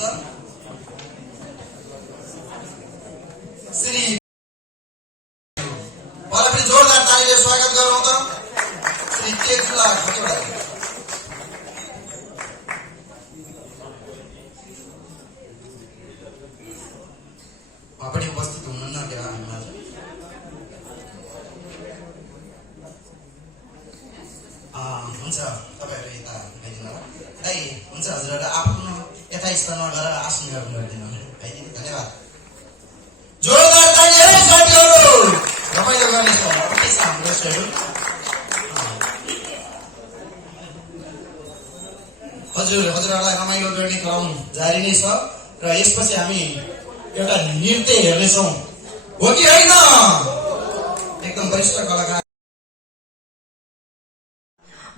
श्री मलाई जोरदार तालीले स्वागत गरौँ त श्री केजुला खतिवडा। पनि उपस्थित हुनुहुन्न क्या हामीमा हुन्छ तपाईहरु यता आइदिनु होला दाइ। हुन्छ हजुरहरु आफ्नो यथास्थानमा गएर आसन ग्रहण गरिदिनु आइदिनु। धन्यवाद। जोरदार ताली है साथीहरु, रमाइलो गर्ने छ के छ हाम्रो शेड्युल। हजुरहरुलाई रमाइलो गर्ने क्रम जारी नै छ र यसपछि हामी एउटा नृत्य हेर्नेछौँ हो कि होइन। एकदम वरिष्ठ कलाकार।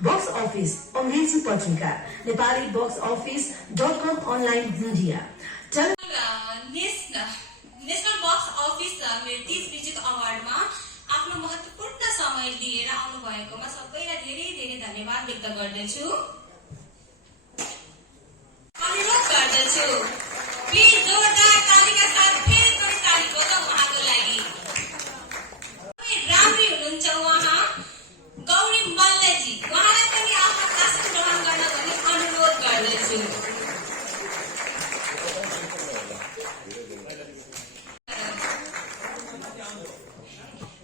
बक्स अफिस अंग्रेजी पत्रिका Nepali box office online media national box office 30 music अवार्डमा आफ्नो महत्त्वपूर्ण समय दिएर आउनु भएकोमा सबैलाई धेरै धेरै धन्यवाद व्यक्त गर्दछु। अनुरोध गर्दछु प्लिज जोरदार तालीका साथ फेरि पनि ताली बजाउँ उहाँको लागि। राम्री हुनुहुन्छ उहाँ गौरी मल्लजी, उहाँलाई पनि आफ्नो आसन ग्रहण गर्न भनी अनुरोध गर्दछु।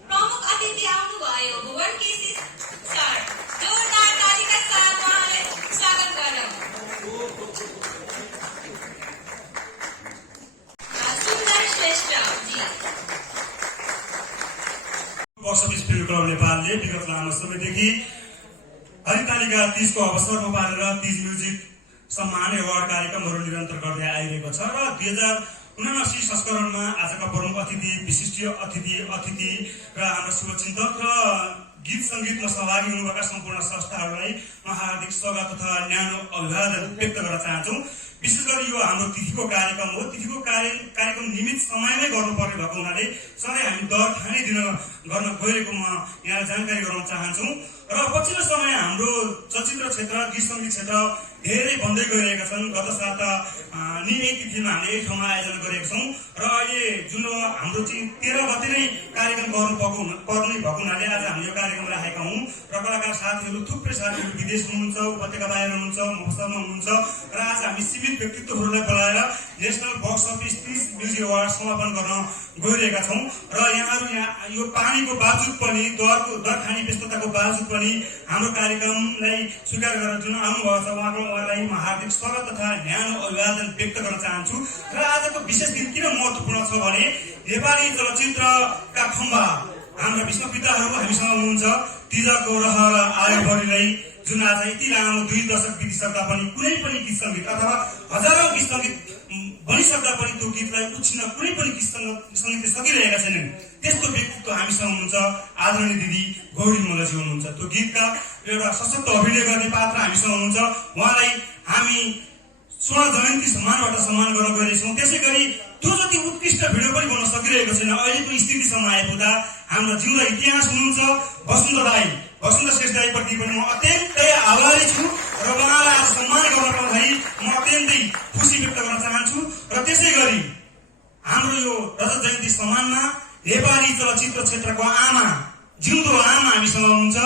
प्रमुख अतिथि आउनुभयो भुवन केसी सर, जोरदार तालीका साथ उहाँलाई स्वागत गरौँ। सुन्दर श्रेष्ठ जी। बक्स अफिस फिल्म क्लब नेपालले विगत लामो समयदेखि हरितालिका 30 को अवसरमा पारेर 30 म्युजिक सम्मान अवार्ड कार्यक्रमहरू निरन्तर गर्दै आइरहेको छ र 2079 संस्करणमा आजका प्रमुख अतिथि, विशिष्ट अतिथि र हाम्रो शुभचिन्तक र गीत संगीतमा सहभागी हुनुभएका सम्पूर्ण संस्थाहरूलाई म हार्दिक स्वागत तथा न्यानो अभिवादन व्यक्त गर्न चाहन्छु। विशेष गरी यो हाम्रो तिथिको कार्यक्रम हो। तिथिको कार्यक्रम नियमित समयमै गर्नुपर्ने भएको हुनाले सधैँ हामी दर ठानी गर्न गएको म यहाँलाई जानकारी गराउन चाहन्छु। र पछिल्लो समय हाम्रो चलचित्र क्षेत्र, गीत सङ्गीत क्षेत्र धेरै बन्दै गइरहेका छन्। गत साता नियमित तिथिमा हामीले एक ठाउँमा आयोजना गरेका छौँ र अहिले जुन हाम्रो चाहिँ 13 गते नै कार्यक्रम पर्ने भएको हुनाले आज हामी यो कार्यक्रम राखेका हौँ र कलाकार साथीहरू, थुप्रै साथीहरू विदेश हुनुहुन्छ, उपत्यका बाहिर हुनुहुन्छ, मफसलमा हुनुहुन्छ र आज हामी सीमित व्यक्तित्वहरूलाई बोलाएर national box office 30 music award समापन गर्न गइरहेका छौँ र यहाँहरू यो पानीको बावजुद पनि, दरखानी व्यस्तताको बावजुद पनि हाम्रो कार्यक्रमलाई स्वीकार गरेर जुन आउनुभएको छ उहाँलाई म हार्दिक स्वागत तथा न्यानो अभिवादन व्यक्त गर्न चाहन्छु। र आजको विशेष दिन किन महत्त्वपूर्ण छ भने नेपाली चलचित्रका खम्बा हाम्रा विश्वविद्याहरू हामीसँग हुनुहुन्छ। तिजको रहर आयो बढीलाई जुन आज यति लामो 2 दशक बितिसक्दा पनि कुनै पनि गीत सङ्गीत अथवा हजारौं गीत सङ्गीत बनिसक्दा पनि त्यो गीतलाई उछिन्न कुनै पनि गीत सङ्गीतले सकिरहेका छैनन्। त्यस्तो व्यक्तित्व हामीसँग हुनुहुन्छ। आदरणीय दिदी गौरी मल्लजी हुनुहुन्छ। त्यो गीतका एउटा सशक्त अभिनय गर्ने पात्र हामीसँग हुनुहुन्छ। उहाँलाई हामी स्वर्ण जयन्ती सम्मानबाट सम्मान गर्न गइरहेछौँ। त्यसै गरी त्यो जति उत्कृष्ट भिडियो पनि बन्न सकिरहेको छैन। अहिलेको स्थितिसम्म आइपुग्दा हाम्रो जिउँदो इतिहास हुनुहुन्छ वसुन्धरा श्रेष्ठ दाईप्रति पनि म अत्यन्तै आभारी छु र उहाँलाई आज सम्मान गर्न पाउँदाखेरि म अत्यन्तै खुसी व्यक्त गर्न चाहन्छु। र त्यसै गरी हाम्रो यो रजत जयन्ती सम्मानमा नेपाली चलचित्र क्षेत्रको आमा, जिउँदो आमा हामीसँग हुनुहुन्छ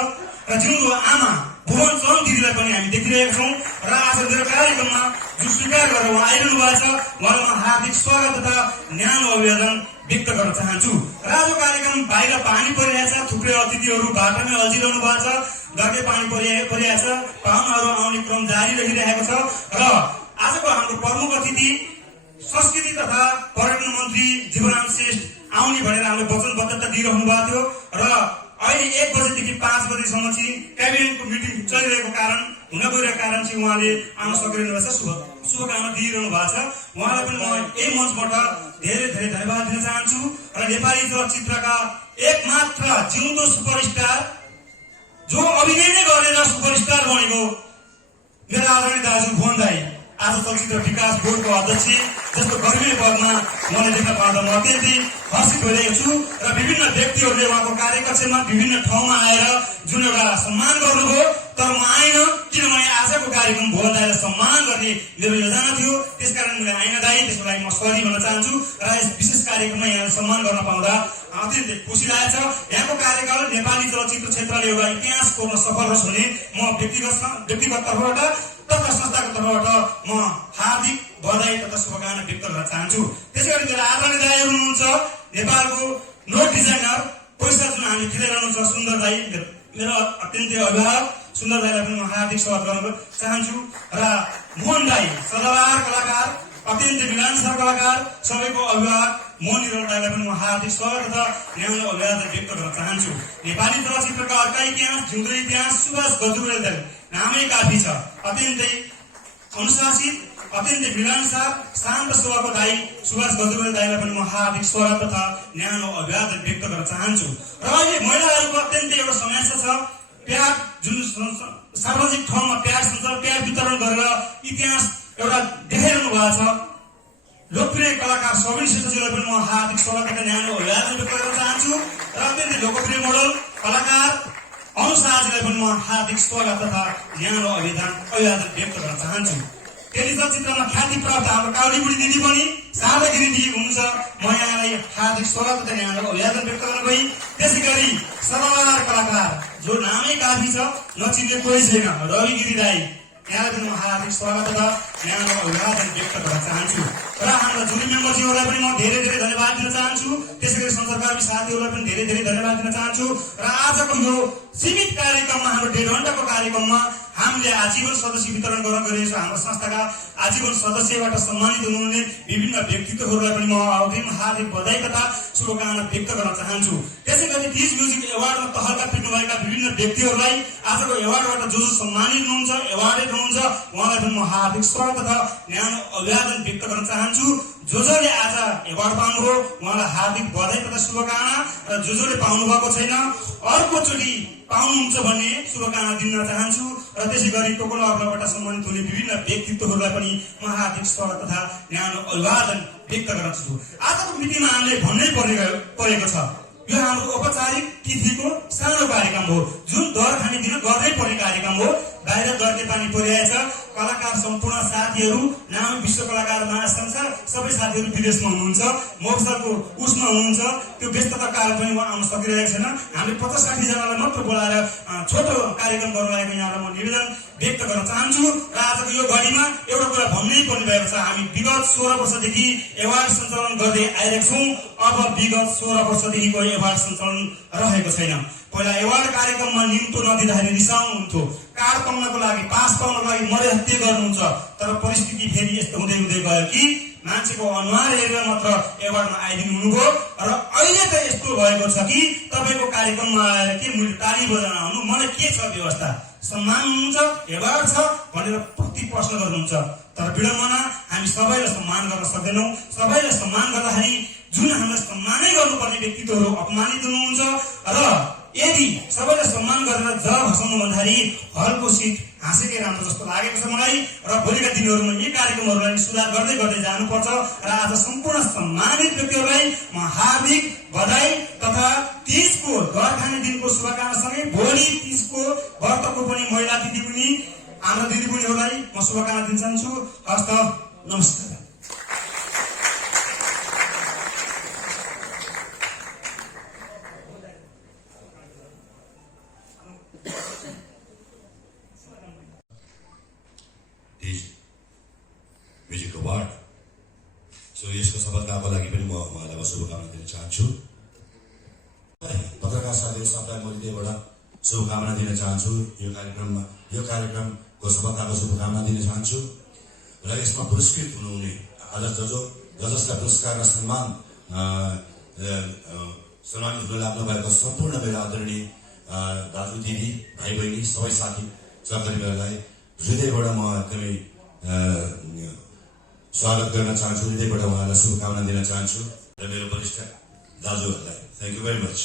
र जिउँदो आमा भुवन चरण दिदीलाई पनि हामी देखिरहेका छौँ र आज मेरो कार्यक्रममा जो स्वीकार गरेर उहाँ आइरहनु भएको छ उहाँलाई म हार्दिक स्वागत तथा न्यानो अभिवादन व्यक्त गर्न चाहन्छु। र आज कार्यक्रम बाहिर पानी परिरहेछ, थुप्रै अतिथिहरू बाटोमै अल्झिरहनु भएको छ, घरकै पानी परिरहेछ, पाहुनाहरू आउने क्रम जारी रहिरहेको छ र आजको हाम्रो प्रमुख अतिथि संस्कृति तथा पर्यटन मन्त्री जीवनराम श्रेष्ठ आउने भनेर हामीले वचनबद्धता दिइरहनु भएको थियो र अहिले 1 बजेदेखि 5 बजेसम्म चाहिँ क्याबिनेटको मिटिङ चलिरहेको कारण हुन गइरहेको कारण चाहिँ उहाँले आउन सकिरहनु भएको छ। शुभकामना दिइरहनु भएको छ। उहाँलाई पनि म यही मञ्चबाट धेरै धेरै धन्यवाद दिन चाहन्छु र नेपाली चलचित्रका एकमात्र जिउँदो सुपरस्टार जो अभिनय नै गरेर सुपरस्टार बनेको मेरा आदरणीय दाजु भुवन दाई आज चलचित्र विकास बोर्डको अध्यक्ष जस्तो गर्मीय पदमा मैले देख्न पाउँदा म अत्यन्तै हर्षित भइरहेको छु र विभिन्न व्यक्तिहरूले उहाँको कार्यकक्षमा विभिन्न ठाउँमा आएर जुन एउटा सम्मान गर्नुभयो तर म आइन किनभने आजको कार्यक्रम भुवन दाइलाई सम्मान गर्ने मेरो योजना थियो त्यसकारण मैले आइन दाइ त्यसको लागि म सरी भन्न चाहन्छु र यस विशेष कार्यक्रममा यहाँलाई सम्मान गर्न पाउँदा अत्यन्तै खुसी लागेको छ। यहाँको कार्यकाल नेपाली चलचित्र क्षेत्रले एउटा इतिहास कोर्न सफल होस् भन्ने म व्यक्तिगत तर्फबाट तथा संस्थाको तर्फबाट म हार्दिक बधाई तथा शुभकामना व्यक्त गर्न चाहन्छु। त्यसैगरी मेरो आदरणीय दाइहरू हुनुहुन्छ नेपालको नोट डिजाइनर पैसा जुन हामी खेलिरहनु छ सुन्दर दाइ मेरो अत्यन्तै अभिभावक सुन्दर दाइलाई पनि म हार्दिक स्वागत गर्न चाहन्छु र मोहन दाइ सदाबहार कलाकार अत्यन्तै मिलानसार कलाकार सबैको अभिभावक मोहन निरल दाइलाई पनि म हार्दिक स्वागत तथा न्याउन अभिवादन व्यक्त गर्न चाहन्छु। नेपाली चलचित्रका अर्का इतिहास जिउँदो इतिहास सुभाष गजुरेल दाइ नामै काफी छ। अत्यन्तै अनुशासित अत्यन्तै मिलानसार शान्त स्वभावको दाइ सुभाष गजुरेल दाइलाई पनि म हार्दिक स्वागत तथा न्यानो अभिवादन व्यक्त गर्न चाहन्छु। र अहिले महिलाहरूको अत्यन्तै एउटा समस्या छ प्याड जुन सार्वजनिक ठाउँमा प्याड वितरण गरेर इतिहास एउटा देखाइरहनु भएको छ। लोकप्रिय कलाकार सबिन श्रेष्ठजीलाई पनि म हार्दिक स्वागत तथा न्यानो अभिवादन व्यक्त गर्न चाहन्छु र अत्यन्तै लोकप्रिय मोडल कलाकार अनुशाहजीलाई पनि म हार्दिक स्वागत तथा न्यानो अभिवादन व्यक्त गर्न चाहन्छु। टेली चलचित्रमा ख्याति प्राप्त हाम्रो काउलीबुढी दिदी पनि सार्वगिरी दिदी हुनुहुन्छ। म यहाँलाई हार्दिक स्वागत तथा न्यानो अभिवादन व्यक्त गर्न गई। त्यसै गरी सदाबहार कलाकार जो नामै काफी छ नचिन्ने कोही छैन रवि गिरी दाई यहाँलाई पनि म हार्दिक स्वागत तथा न्यानो अभिवादन व्यक्त गर्न चाहन्छु र हाम्रा जुरी मेम्बरजीहरूलाई पनि म धेरै धेरै धन्यवाद दिन चाहन्छु। त्यसै गरी सञ्चारकर्मी साथीहरूलाई पनि धेरै धेरै धन्यवाद दिन चाहन्छु र आजको यो सीमित कार्यक्रममा हाम्रो 1.5 घण्टाको कार्यक्रममा हामीले आजीवन सदस्य वितरण गर्न गइरहेको छ। हाम्रो संस्थाका आजीवन सदस्यबाट सम्मानित हुनुहुने विभिन्न व्यक्तित्वहरूलाई पनि म अग्रिम हार्दिक बधाई तथा शुभकामना व्यक्त गर्न चाहन्छु। त्यसै गरी तिज म्युजिक एवार्डमा तहलका पिट्नुभएका विभिन्न व्यक्तिहरूलाई आजको एवार्डबाट जो सम्मानित हुनुहुन्छ एवार्डेड हुनुहुन्छ उहाँलाई पनि म हार्दिक स्वागत तथा न्यानो अभिवादन व्यक्त गर्न चाहन्छु। जसले आज एवार्ड पाउनुभयो उहाँलाई हार्दिक बधाई तथा शुभकामना र जसले पाउनु भएको छैन अर्कोचोटि पाउनुहुन्छ भन्ने शुभकामना दिन चाहन्छु र त्यसै गरी टोकन अग्रबाट सम्मानित हुने विभिन्न व्यक्तित्वहरूलाई पनि म हार्दिक स्वागत तथा न्यानो अभिवादन व्यक्त गर्न चाहन्छु। आजको मिटिङमा हामीले भन्नै परेको छ यो हाम्रो औपचारिक तिथिको सानो कार्यक्रम हो जुन दर खाने दिन गर्नै पर्ने कार्यक्रम हो। बाहिर गर्दै पानी परिरहेछ कलाकार सम्पूर्ण साथीहरू नाम विश्व कलाकार महासंघ सबै साथीहरू विदेशमा हुनुहुन्छ मोक्सरको उसमा हुनुहुन्छ त्यो व्यस्तता कारण पनि उहाँ आउन सकिरहेको छैन। हामीले 50-60 जनालाई मात्र बोलाएर छोटो कार्यक्रम गर्न लागेको यहाँलाई म निवेदन व्यक्त गर्न चाहन्छु र आजको यो घडीमा एउटा कुरा भन्नै पर्ने भएको छ हामी विगत 16 वर्षदेखि एवार्ड सञ्चालन गर्दै आइरहेको छौँ। अब विगत 16 वर्षदेखिको एवार्ड सञ्चालन रहेको छैन। पहिला एवार्ड कार्यक्रममा निम्तो नदिँदाखेरि रिसाउनुहुन्थ्यो कार्ड पाउनको लागि पास पाउनको लागि मर्यादा गर्नुहुन्छ तर परिस्थिति फेरि यस्तो हुँदै हुँदै गयो कि मान्छेको अनुहार हेरेर मात्र एवार्डमा आइदिनु हुनुभयो र अहिले त यस्तो भएको छ कि तपाईँको कार्यक्रममा आएर के मैले ताली बजाउन आउनु मलाई के छ व्यवस्था सम्मान हुनुहुन्छ एवार्ड छ भनेर प्रति प्रश्न गर्नुहुन्छ तर विडम्बना हामी सबैलाई सम्मान गर्न सक्दैनौँ। सबैलाई सम्मान गर्दाखेरि जुन हामीलाई सम्मानै गर्नुपर्ने व्यक्तित्वहरू अपमानित हुनुहुन्छ र यदि सबैलाई सम्मान गरेर जरा भसाउनु भन्दाखेरि हलको सिट हाँसेकै राम्रो जस्तो लागेको छ मलाई र भोलिका दिनहरूमा यी कार्यक्रमहरूलाई सुधार गर्दै गर्दै जानुपर्छ र आज सम्पूर्ण सम्मानित व्यक्तिहरूलाई म हार्दिक बधाई तथा तीजको दर खाने दिनको शुभकामनासँगै भोलि तीजको व्रतको पनि महिला दिदीबहिनी हाम्रा दिदीबहिनीहरूलाई म शुभकामना दिन चाहन्छु। हस्त नमस्कार। म्युजिक अवार्ड यसको सफलताको लागि पनि म उहाँलाई शुभकामना दिन चाहन्छु। पत्रकार साथीहरू सबलाई म हृदयबाट शुभकामना दिन चाहन्छु। यो कार्यक्रमको सफलताको शुभकामना दिन चाहन्छु र यसमा पुरस्कृत हुनुहुने आज जसलाई पुरस्कार र सम्मानित हुन लाग्नु भएको सम्पूर्ण मेरो आदरणीय दाजु दिदी भाइ बहिनी सबै साथी सहकर्मीहरूलाई हृदयबाट म एकदमै स्वागत गर्न चाहन्छु। हृदयबाट उहाँलाई शुभकामना दिन चाहन्छु र मेरो वरिष्ठ दाजुहरूलाई थ्याङ्क यू भेरी मच।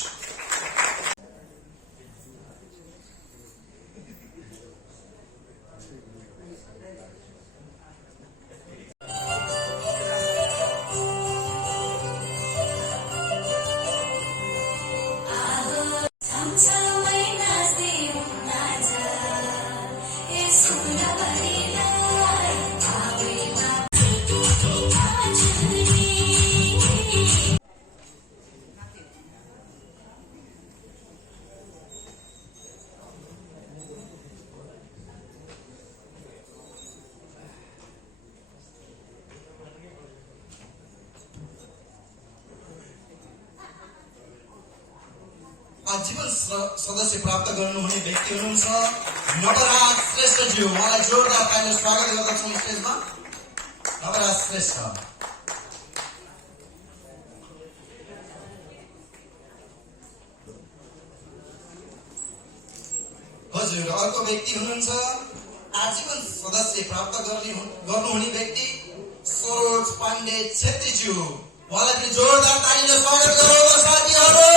आजीवन सदस्य प्राप्त गर्नुहुने व्यक्ति हुनुहुन्छ नवराज श्रेष्ठज्यू। उहाँलाई जोरदार तालीले स्वागत गर्दछौँ स्टेजमा। नवराज श्रेष्ठ। हजुर, अर्को व्यक्ति हुनुहुन्छ आजीवन सदस्य प्राप्त गर्नुहुने व्यक्ति सरोज पाण्डे छेत्रीज्यू। उहाँलाई पनि जोरदार तालीले स्वागत गरौँ न साथीहरू।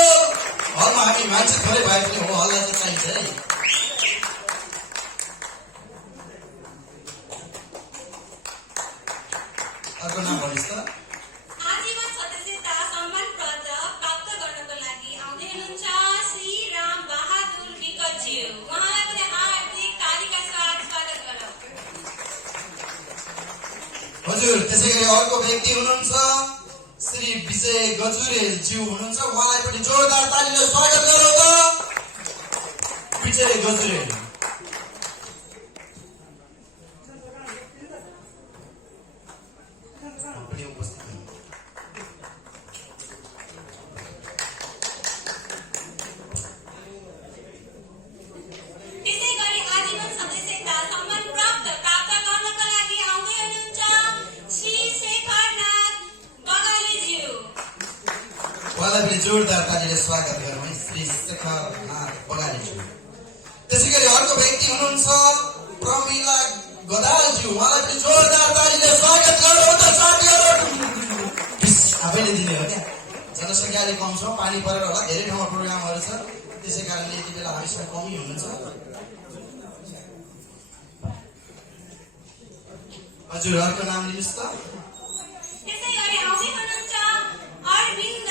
हलमा हामी मान्छे थोरै भए पनि हो, हललाई चाहिँ चाहिन्छ है। अर्को नाम भन्नुहोस् त। आजीवन सदस्यता सम्मान पत्र प्राप्त गर्नको लागि आउँदै हुनुहुन्छ श्री राम बहादुर विकटज्यू। उहाँलाई पनि हार्दिक तालीका साथ स्वागत गरौँ। हजुर, त्यसै गरी अर्को व्यक्ति हुनुहुन्छ श्री विजय गजुरेल ज्यू हुनुहुन्छ। उहाँलाई पनि जोरदार तालीले स्वागत गरौँ त। विजय गजुरेल। पनि उपस्थित हुनु। त्यसै गरी आजीवन सदस्यता सम्मान प्राप्त गर्नको लागि आउँदै हुनुहुन्छ श्री शेखरनाथ बगालेज्यू। उहाँलाई पनि जोरदार तालीले स्वागत गरौँ है, श्री शेखरनाथ बगालेज्यू। त्यसै गरी अर्को व्यक्ति हुनुहुन्छ प्रमिला गदालज्यू। उहाँलाई पनि जोरदार तालीले स्वागत गरौँ त साथीहरू। आफैले दिने हो क्या, जनसङ्ख्या अलिक कम छ, पानी परेर होला, धेरै ठाउँमा प्रोग्रामहरू छ, त्यसै कारणले यति बेला हामीसँग कमी हुनुहुन्छ। हजुर, अर्को नाम लिनुहोस् त। त्यसै गरी आउँदै हुनुहुन्छ अरविन्द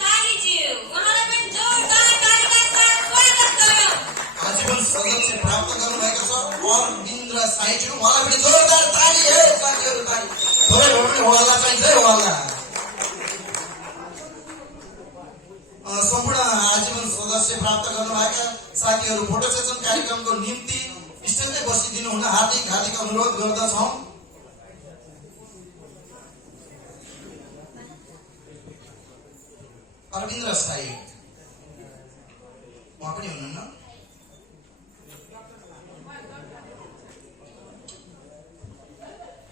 साईज्यू। उहाँलाई पनि जोरदार तालीका साथ स्वागत गरौँ। आजीवन सदस्य प्राप्त गर्नुभएको छ अरविन्द साईज्यू। उहाँलाई पनि जोरदार ताली है साथीहरू, ताली। थोरै भए पनि हो हल्ला चाहिन्छ है, हो हल्ला। सम्पूर्ण आजीवन सदस्य प्राप्त गर्नुभएका साथीहरू फोटो सेसन कार्यक्रमको निम्ति स्टेजमै बसिदिनु हुन हार्दिक अनुरोध गर्दछौँ। अरविन्द साई उहाँ पनि हुनुहुन्न।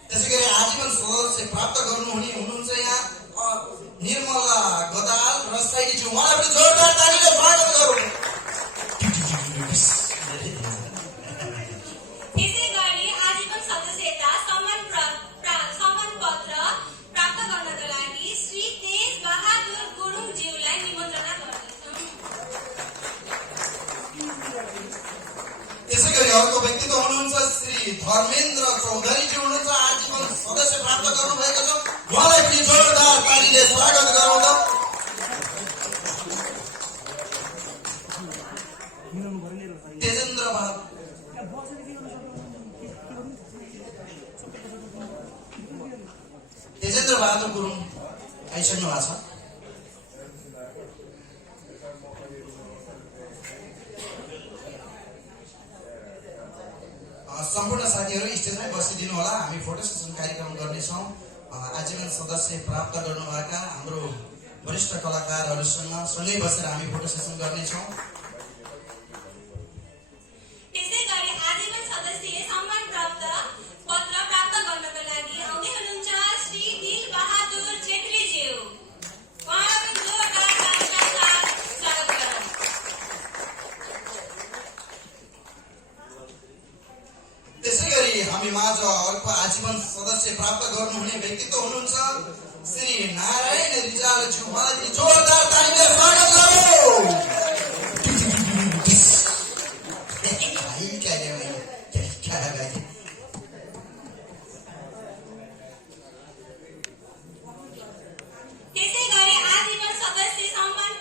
त्यसै गरी आजीवन सदस्य प्राप्त हुनुहुन्छ यहाँ निर्मला गदाल र साइडीज्यू। उहाँलाई पनि जोरदार तालीले स्वागत गरौँ। त्यसै गरी आजीवन सदस्यता सम्मान पत्र प्राप्त गर्नको लागि श्री तेज बहादुर गुरुङज्यूलाई निमन्त्रणा गर्दछौँ। त्यसै गरी अर्को व्यक्तित्व हुनुहुन्छ श्री धर्मेन्द्र चौधरीज्यू हुनुहुन्छ। आजीवन सदस्य प्राप्त गर्नुभएको छ, उहाँलाई पनि जोरदार तालीले स्वागत गरौँ त। तेजेन्द्र बहादुर गुरुङ आइसक्नु भएको छ। सम्पूर्ण साथीहरू स्टेजमै बसिदिनु होला, हामी फोटो सेसन कार्यक्रम गर्नेछौँ। आजीवन सदस्य प्राप्त गर्नुभएका हाम्रो वरिष्ठ कलाकारहरूसँग सँगै बसेर हामी फोटो सेसन गर्नेछौँ। त्यसै गरी आजीवन सदस्य सम्मान पत्र प्राप्त गर्नको लागि आउँदै हुनुहुन्छ श्री दिल बहादुर छेत्रीज्यू। उहाँलाई पनि जोरदार तालीका साथ स्वागत गरौँ। त्यसै गरी हामी माझ अर्को आजीवन सदस्य प्राप्त गर्नुहुने व्यक्तित्व हुनुहुन्छ श्री नारायण रिजालज्यू। उहाँलाई पनि जोरदार तालीले स्वागत गरौँ। त्यसै गरी आजीवन सदस्य सम्मान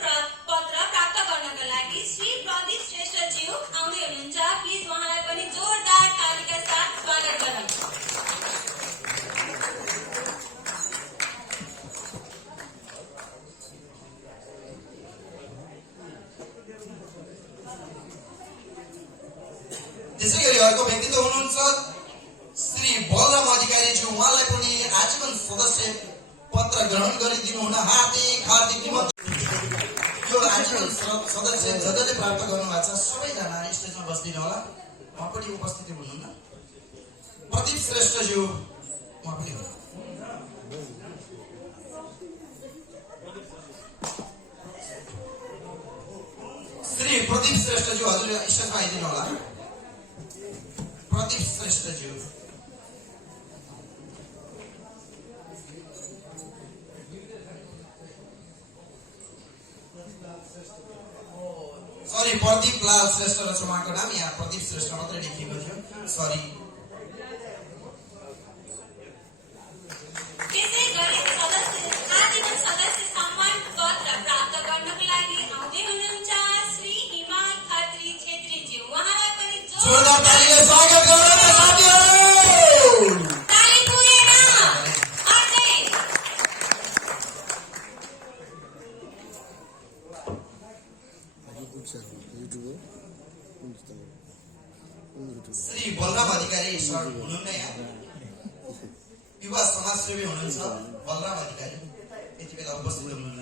पत्र प्राप्त गर्नको लागि श्री प्रदीप श्रेष्ठज्यू आउँदै हुनुहुन्छ। प्लिज उहाँलाई पनि जोरदार तालीका साथ स्वागत गरौँ। त्यसै गरी अर्को व्यक्तित्व हुनुहुन्छ श्री बलराम अधिकारीज्यू। उहाँलाई पनि आजीवन सदस्य पत्र ग्रहण गरिदिनु हुन हार्दिक निमन्त्रण। यो यो आजीवन सदस्य जसले प्राप्त गर्नुभएको छ सबैजना स्टेजमा बस्दिनु होला। उहाँ पनि उपस्थिति हुनुहुन्न। प्रदीप श्रेष्ठज्यू उहाँ पनि हुनुहुन्छ। श्री प्रदीप श्रेष्ठज्यू हजुर स्टेजमा आइदिनु होला। प्रदीप श्रेष्ठज्यू सरी प्रदीप लाल श्रेष्ठ रहेछ उहाँको नाम। यहाँ प्रदीप श्रेष्ठ मात्रै लेखिएको थियो। सरी। त्यसै गरी आजीवन सदस्य सम्मान पत्र प्राप्त गर्नको लागि आउँदै हुनुहुन्छ श्री हिमा खत्री छेत्रीज्यू। उहाँलाई पनि जोरदार तालीले स्वागत गरौँ साथीहरु। ताली पुगेन अझै श्री बलराम अधिकारी सर हुनुहुन्न। यहाँ युवा समाजसेवी हुनुहुन्छ बलराम अधिकारी यति बेला उपस्थित हुनुहुन्न।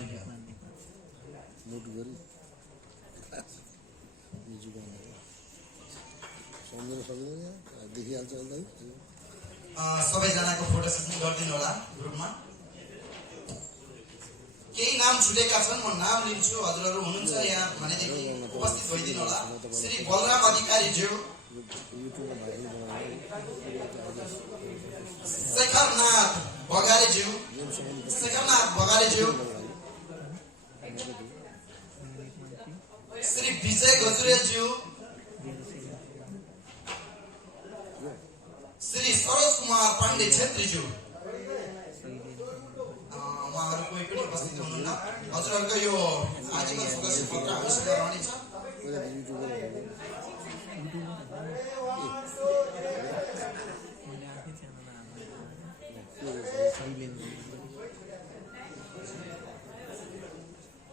सबैजनाको फोटो सेसन गरिदिनु होला ग्रुपमा। केही नाम छुटेका छन्, म नाम लिन्छु। हजुरहरू हुनुहुन्छ यहाँ भनेदेखि उपस्थित भइदिनु होला। श्री बलराम अधिकारी ज्यू, शेखरनाथ बगारे ज्यू, श्री विजय गजुरेल ज्यू, श्री सरोज कुमार पाण्डे छेत्रीज्यू। उहाँहरू कोही पनि उपस्थित हुनुहुन्न। हजुरहरूको यो आजीवन सदस्य पत्र हामीसँग रहनेछ।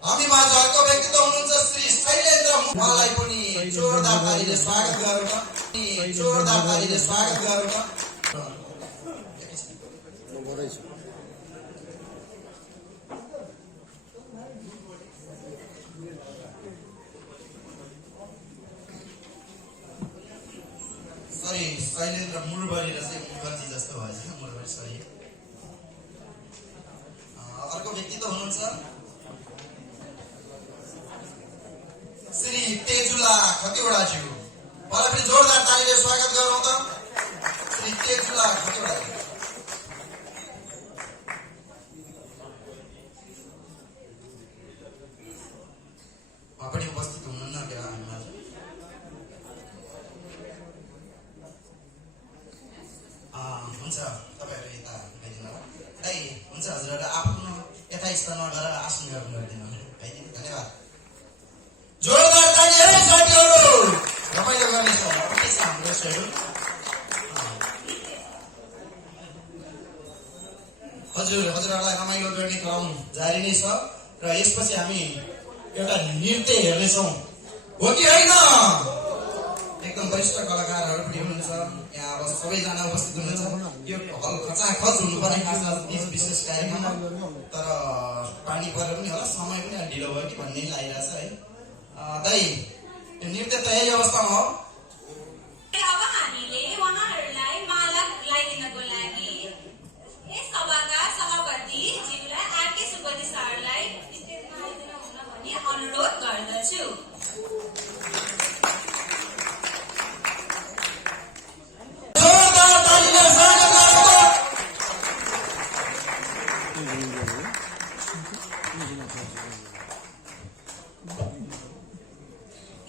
हामी माझ अर्को व्यक्तित्व हुनुहुन्छ श्री शैलेन्द्र। उहाँलाई पनि जोरदार तालीले स्वागत गरौँ। सरी शैलेन्द्र मुरबरी र चाहिँ मुखर्जी जस्तो भएछ। मुरबरी सरी। अर्को व्यक्तित्व हुनुहुन्छ श्री तेजुला खतिवडाज्यू। उहाँलाई पनि जोरदार तालीले स्वागत गरौँ त। श्री तेजुला खतिवडाज्यू। उहाँ पनि उपस्थित हुनुहुन्न क्या हामीमा। हुन्छ तपाईँहरू यता आइदिनु होला। दाइ हुन्छ हजुरहरू आफ्नो यथा स्थानमा गएर आसन ग्रहण गरिदिनु होला। आइदिनु धन्यवाद। जोरदार ताली है साथीहरू। रमाइलो गर्नेछ के छ हाम्रो सेड्युल। हजुरहरूलाई रमाइलो गर्ने क्रम जारी नै छ र यसपछि हामी एउटा नृत्य हेर्नेछौँ, हो कि होइन? एकदम वरिष्ठ कलाकारहरू पनि हुनुहुन्छ यहाँ। अब सबैजना उपस्थित हुनुहुन्छ। यो हल खचाखच हुनुपर्ने खास विशेष कार्यक्रममा, तर पानी परेर पनि होला, समय पनि अलिक ढिलो भयो कि भन्ने लागिरहेछ है। दाइ यो नृत्य त यही अवस्थामा हो। अब हामीले उहाँहरूलाई माला लगाइदिनको लागि यस सभाका सभापति ज्यूलाई आरके सुब्बाजी सरलाई स्टेजमा आइदिनु हुन भनी अनुरोध गर्दछु।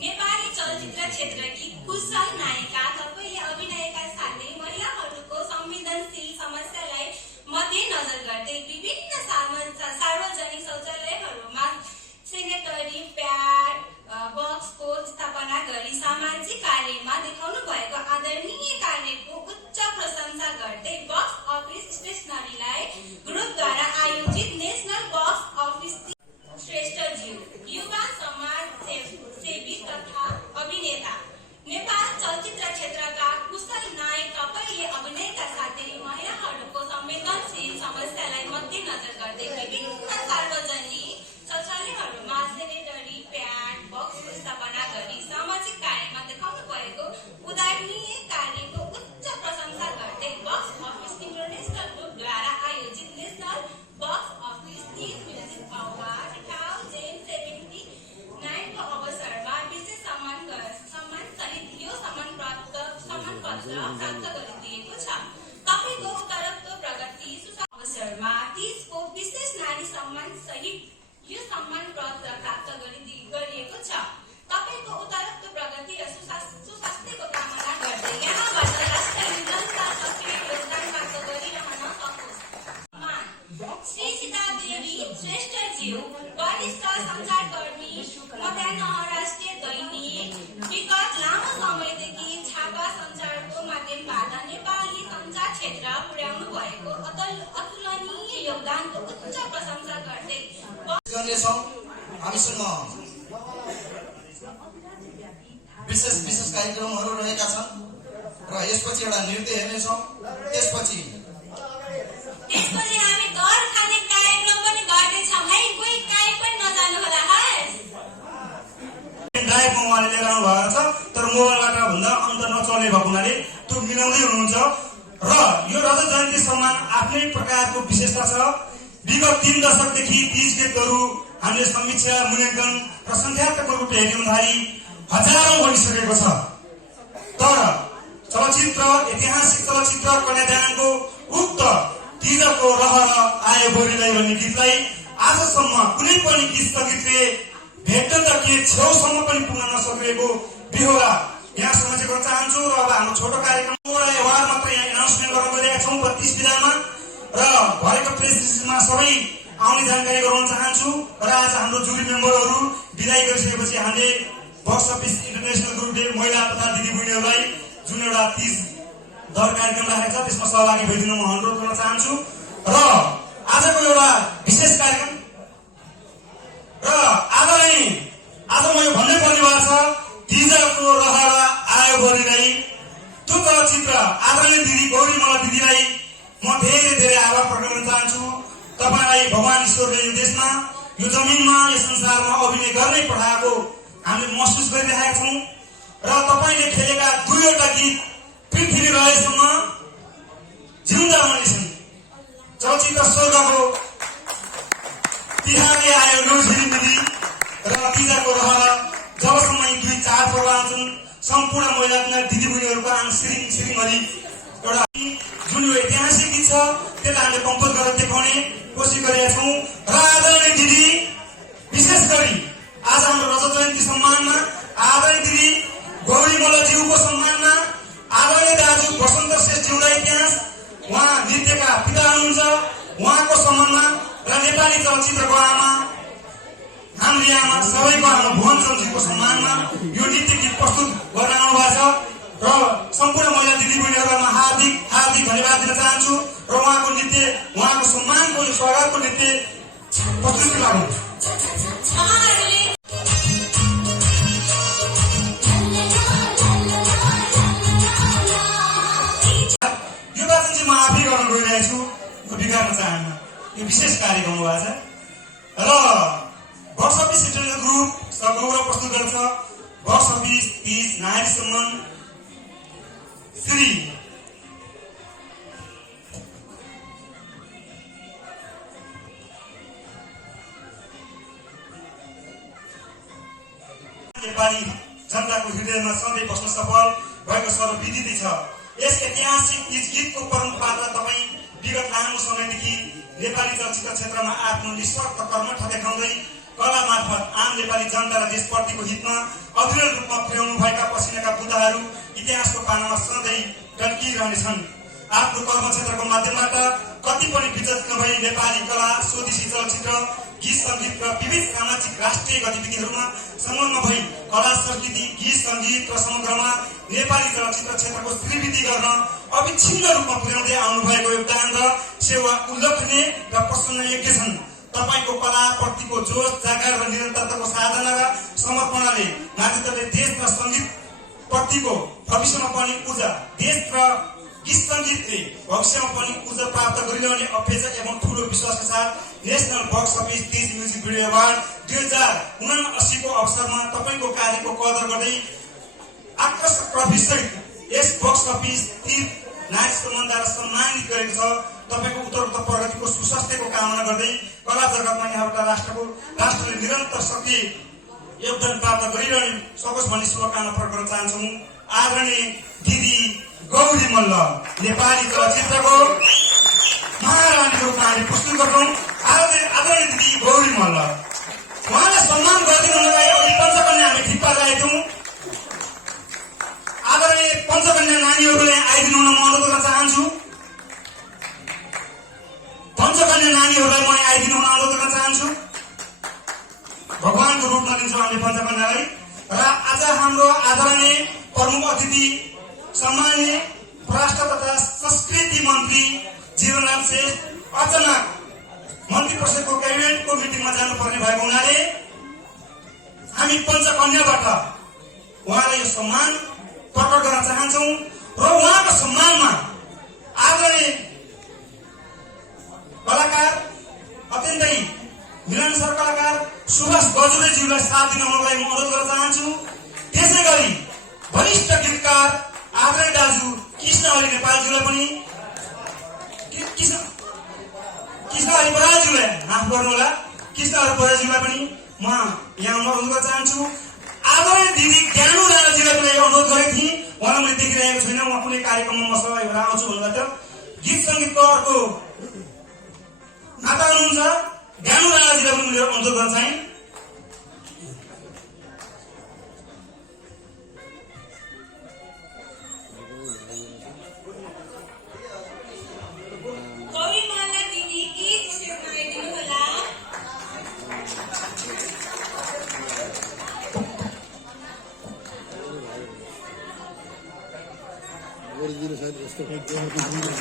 नेपाली चलचित्र क्षेत्रकी कुशल नायिका तपाईँ अभिनयका साथै महिलाहरूको संवेदनशील समस्यालाई मध्यनजर गर्दै विभिन्न सार्वजनिक शौचालयहरूमा सेनेटरी प्याड बक्सको स्थापना गरी सामाजिक कार्यमा देखाउनु भएको आदरणीय कार्यको उच्च प्रशंसा गर्दै बक्स अफिस स्टेशनरीलाई ग्रुपद्वारा आयोजित नेशनल बक्स अफिस श्रेष्ठज्यू, युवा समाज सेवी तथा अभिनेता, नेपाल चलचित्र क्षेत्रका कुशल यो सम्मान पत्र प्राप्त गरिएको छ। तपाईको उत्तरोत्तर प्रगति र सुस्वास्थ्यको कामना गर्दै यहाँबाट राष्ट्रिय निरन्तर सक्रिय योगदान प्राप्त गरिरहन सकोस्। श्री सीतादेवी श्रेष्ठज्यू, वरिष्ठ सञ्चारकर्मी, मध्याह राष्ट्रिय दैनिक, विगत लामो समयदेखि छापा सञ्चारको माध्यमबाट नेपाली सञ्चार क्षेत्र पुर्याउनु भएको अतुलनीय योगदानको उच्च प्रशंसा गर्दै गर्नेछौँ। हामीसँग विशेष कार्यक्रमहरू रहेका छन् र यसपछि एउटा नृत्य हेर्नेछौँ। त्यसपछि हामी घर खाने कार्यक्रम पनि गर्दैछौँ है। कोही काहीँ पनि नजानु होला है। ड्राइभमा उहाँले लिएर आउनु भएको छ, तर मोबाइलबाट भन्दा अन्त नचल्ने भएको हुनाले त्यो मिलाउँदै हुनुहुन्छ। र यो रजत जयन्ती सम्मान आफ्नै प्रकारको विशेषता छ। विगत 3 दशकदेखि तीज गीतहरू हामीले समीक्षा, मूल्याङ्कन र संख्यात्मक रूपले हेर्दाखेरि हजारौं बनिसकेको छ। तर चलचित्र, ऐतिहासिक चलचित्र कन्यादानको उक्त तीजको रहर आयो बोरीलाई भन्ने गीतलाई आजसम्म कुनै पनि गीत सङ्गीतले भेट्न त के छेउसम्म पनि पुग्न नसकेको बिहोरा यहाँ समाचार गर्न चाहन्छु। र अब हाम्रो छोटो कार्यक्रम एवार्ड मात्र यहाँ एनाउन्समेन्ट गर्न गइरहेका छौँ 32 विधामा र भरेको प्रेसमा सबै आउने जानकारी गराउन चाहन्छु। र आज हाम्रो जुरी मेम्बरहरू विदाई गरिसकेपछि हामीले बक्स अफिस इन्टरनेसनल ग्रुपले महिला तथा दिदीबहिनीहरूलाई जुन एउटा तीज दर कार्यक्रम राखेको छ त्यसमा सहभागी भइदिनु म अनुरोध गर्न चाहन्छु। र आजको एउटा विशेष कार्यक्रम र आज म यो भन्नै पर्ने भएको छ, तीजको रहर आयो बोरीलाई। त्यो चलचित्र आदरणीय दिदी गौरी मल्ल दिदीलाई म धेरै आभार प्रकट गर्न चाहन्छु। तपाईलाई भगवान ईश्वरले यो देशमा, यो जमिनमा, यो संसारमा अभिनय गर्नै पठाएको हामीले महसुस गरिरहेका छौँ। र तपाईले खेलेका 2वटा गीत पृथ्वी रहेसम्म जिउँदा रहनेछन्। चलचित्र स्वर्गको तिहारले आयो नौझिरी मिली र तीजको रहर जबसम्म यी 2 चाड पर्व आउँछन् सम्पूर्ण महिला दिदीबहिनीहरूको आङ सिरिङभरि एउटा जुन यो ऐतिहासिक गीत छ त्यसलाई हामीले कम्पोज गरेर देखाउने कोसिस गरेका छौँ। र आदरणीय दिदी, विशेष गरी आज हाम्रो रजत जयन्ती सम्मानमा आदरणीय दिदी गौरी मल्लज्यूको सम्मानमा आदरणीय दाजु वसन्त श्रेष्ठज्यूलाई इतिहास उहाँ नृत्यका पिता हुनुहुन्छ, उहाँको सम्मानमा र नेपाली चलचित्रको आमा, हाम्रो आमा, सबैको आमा भुवन चन्द्रजीको सम्मानमा यो नृत्य गीत प्रस्तुत गर्न आउनुभएको छ। र सम्पूर्ण महिला दिदीबहिनीहरूलाई हार्दिक धन्यवाद दिन चाहन्छु। र उहाँको नृत्य, उहाँको सम्मानको यो स्वागतको नृत्य प्रस्तुत गरौँ। यो बाचा चाहिँ म आफै गर्न गइरहेको छु, बिगार्न चाहन्न। यो विशेष कार्यक्रम भएको छ र बक्स अफिस इन्टरनेसनल ग्रुप सगौरव प्रस्तुत गर्छ। बक्स अफिस तीज नारी सम्मान श्री नेपाली जनताको हृदयमा सधैँ बस्न सफल भएको सर्वविदित छ। यस ऐतिहासिक तीज गीतको प्रमुख पात्र तपाईँ विगत लामो समयदेखि नेपाली चलचित्र क्षेत्रमा आफ्नो निस्वार्थ कर्मठ देखाउँदै कला मार्फत आम नेपाली जनता र देशप्रतिको हितमा अविरल रूपमा पुर्याउनु भएका पसिनाका बुदाहरू इतिहासको पानामा सधैँ टल्किरहनेछन्। आफ्नो कर्मक्षेत्रको माध्यमबाट कति पनि विचलित नभई नेपाली कला, स्वदेशी चलचित्र, गीत सङ्गीत र विविध सामाजिक राष्ट्रिय गतिविधिहरूमा संलग्न भई कला, संस्कृति, गीत सङ्गीत र समग्रमा नेपाली चलचित्र क्षेत्रको श्रीवृद्धि गर्न अविच्छिन्न रूपमा पुर्याउँदै आउनुभएको योगदान र सेवा उल्लेखनीय र प्रशंसनीय छन्। तपाईको कलाप्रतिको जोश, जागर र निरन्तरताको साधना र समर्पणले मानिसहरूले देश र सङ्गीत प्रतिको भविष्यमा पनि ऊर्जा, देश र गीत सङ्गीतले भविष्यमा पनि ऊर्जा प्राप्त गरिरहने अपेक्षा एवं ठूलो विश्वासका साथ national box office Teej music video award 2079 को अवसरमा तपाईको कार्यको कदर गर्दै आकर्षक ट्रफी सहित यस बक्स अफिस तीज नारी सम्मानद्वारा सम्मानित गरेको छ। तपाईको उत्तरोत्तर प्रगतिको सुस्वास्थ्यको कामना गर्दै कला जगतमा यहाँका राष्ट्रले निरन्तर सक्रिय योगदान प्राप्त गरिरहने सकोस् भन्ने शुभकामना प्रकट गर्न चाहन्छौँ। आदरणीय दिदी गौरी मल्ल नेपाली चलचित्रको महारानीको रूपमा हामी प्रस्तुत गर्छौँ। आदरणीय दिदी गौरी मल्ल। अन्य नानीहरूलाई म आइदिनु अनुरोध गर्न चाहन्छु। भगवानको रूपमा लिन्छौँ हामीले पञ्चकन्यालाई। र आज हाम्रो आदरणीय प्रमुख अतिथि सम्माननीय परराष्ट्र तथा संस्कृति मन्त्री जीवनलाल श्रेष्ठ अचानक मन्त्री परिषदको क्याबिनेटको मिटिङमा जानुपर्ने भएको हुनाले हामी पञ्चकन्याबाट उहाँलाई यो सम्मान प्रकट गर्न चाहन्छौँ र उहाँको सम्मानमा आदरणीय कलाकार अत्यन्तै मिलनसार कलाकार सुभाष गजुरेज्यूलाई साथ दिनलाई म अनुरोध गर्न चाहन्छु। त्यसै गरी वरिष्ठ गीतकार आदरणीय दाजु कृष्ण हरि नेपालज्यूलाई पनि कृष्ण हरि बराज्यूलाई माफ गर्नुहोला, कृष्ण हरि बराज्यूलाई पनि म यहाँ अनुरोध गर्न चाहन्छु। आदरणीय दिदी ज्ञानु राणाजीलाई पनि अनुरोध गरेको थिएँ, उहाँलाई मैले देखिरहेको छैन। उहाँ कुनै कार्यक्रममा म सहभागी भएर आउँछु भन्नुभएको थियो। गीत सङ्गीतको अर्को नाता हुनुहुन्छ ज्ञानु राणाजीलाई पनि मैले अनुरोध गर्न चाहेँ। गौरीमाला दिदी गीत सुनाइदिनु होला। ओरिजिनल सायद यस्तो मलाई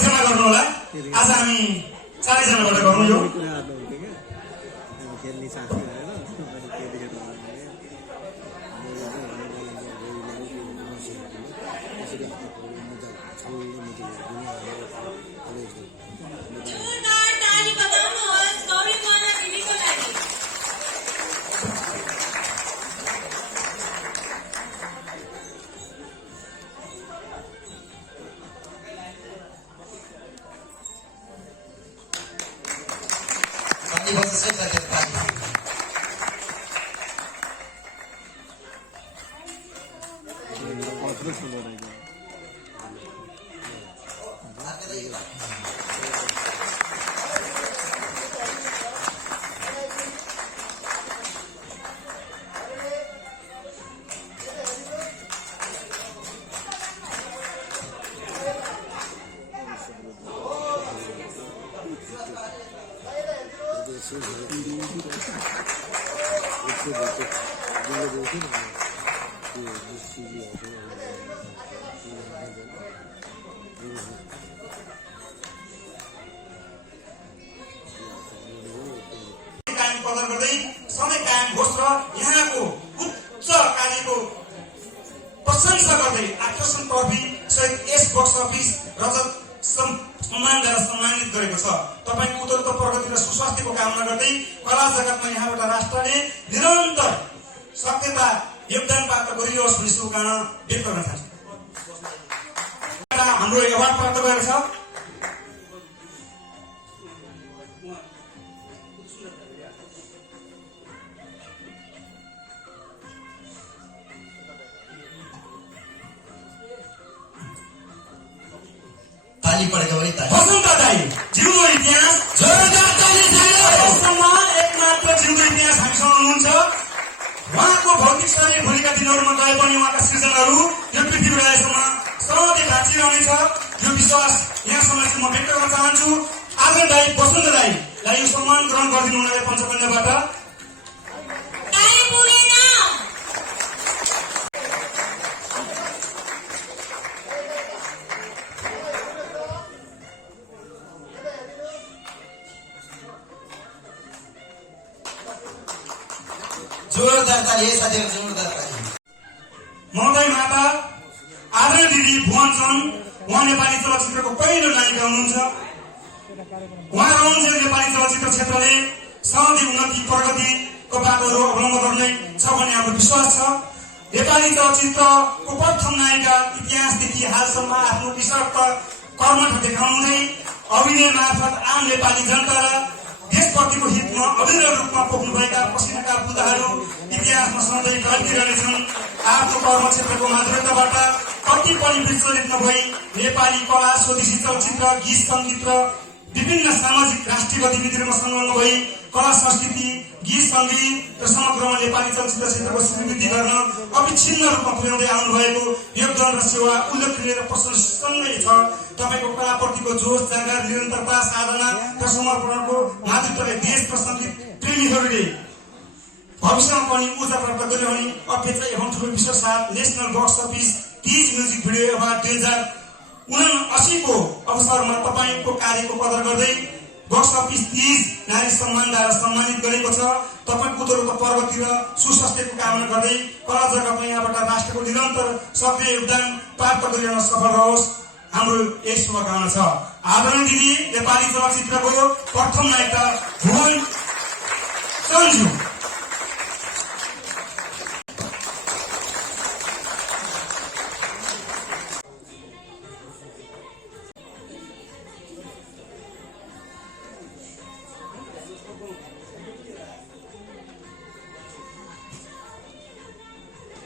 क्षमा गर्नुहोला, आज हामी 4 जनाबाट गरौँ यो। खेल्ने साथी जोरदार ताली बजाउनुहोस् गौरीमाला दिदीको लागि। Nanti waktu saya dari pagi. कदर गर्दै सधैँ कायम होस् र यहाँको उच्च कार्यको प्रशंसा गर्दै आकर्षण ट्रफी सहित यस बक्स अफिस रजत सम्मानद्वारा सम्मानित गरेको छ। तपाईँको उत्तरोत्तर प्रगति र सुस्वास्थ्यको कामना गर्दै कला जगतमा यहाँबाट राष्ट्रले निरन्तर सक्रियता योगदान प्राप्त गरियोस् भन्ने शुभकामना व्यक्त गर्न चाहन्छु। हाम्रो एवार्ड प्राप्त गरेको छ। ताली पड़ेगा वही ताली। वसन्त दाई जिउँदो इतिहास जोरदार ताली यसमा एकमात्र जिउँदो इतिहास हामीसँग हुनुहुन्छ। उहाँको भौतिक शरीर भोलिका दिनहरूमा गए पनि उहाँका सृजनाहरू यो पृथ्वीबाट यसमा सधैँ बाँचिरहनेछ, यो विश्वास यहाँसम्म चाहिँ म व्यक्त गर्न चाहन्छु। आदरणीय दाई वसन्त दाईलाई यो सम्मान ग्रहण गरिदिनु हुनाले पञ्चकन्याबाट ताली पुगेन। जोरदार ताली है साथीहरु, जोरदार ताली। महोदय माता आदरणीय दिदी भुवनचन, उहाँ नेपाली चलचित्रको पहिलो नायिका हुनुहुन्छ। उहाँ रहन्छ नेपाली चलचित्र क्षेत्रले सधैँ उन्नति प्रगतिको बाटोहरू अवलम्बन गर्ने छ भन्ने हाम्रो विश्वास छ। नेपाली चलचित्रको प्रथम नायिका इतिहासदेखि हालसम्म आफ्नो निस्वार्थ कर्मठ देखाउँदै अभिनय मार्फत आम नेपाली जनता र देशप्रतिको हितमा अविरल रूपमा पोख्नुभएका पसिनाका बुदाहरू इतिहासमा सधैँ गल्तिरहनेछन्। आफ्नो कर्म क्षेत्रको माधुर्यताबाट कति पनि विचलित नभई नेपाली कला, स्वदेशी चलचित्र, गीत सङ्गीत र विभिन्न सामाजिक राष्ट्रिय गतिविधिहरूमा संलग्न भई कला, संस्कृति, गीत सङ्गीत र समग्रमा नेपाली चलचित्र क्षेत्रको श्रीवृद्धि गर्न अविच्छिन्न रूपमा पुर्याउँदै आउनुभएको योगदान र सेवा उल्लेखनीय र प्रशंसनीय छ। तपाईँको कलाप्रतिको जोश, जाँगर, निरन्तरता, साधना र समर्पणको मातृत्वले देश र सङ्गीत प्रेमीहरूले भविष्यमा पनि ऊर्जा प्राप्त गरिरहने अपेक्षा एवं ठुलो विश्वास साथ national box office 30 music video award 2079 को अवसरमा तपाईँको कार्यको कदर गर्दै बक्स अफिस 30 नारी सम्मानद्वारा सम्मानित गरेको छ। तपाईँको उत्तरोत्तर प्रगति र सुस्वास्थ्यको कामना गर्दै कला जगतमा यहाँबाट राष्ट्रको निरन्तर सक्रिय योगदान प्राप्त गरिरहन सफल रहोस्, हाम्रो एक शुभकामना छ। आदरणीय दिदी, नेपाली चलचित्रको प्रथम नायिका भुवन चन्जु।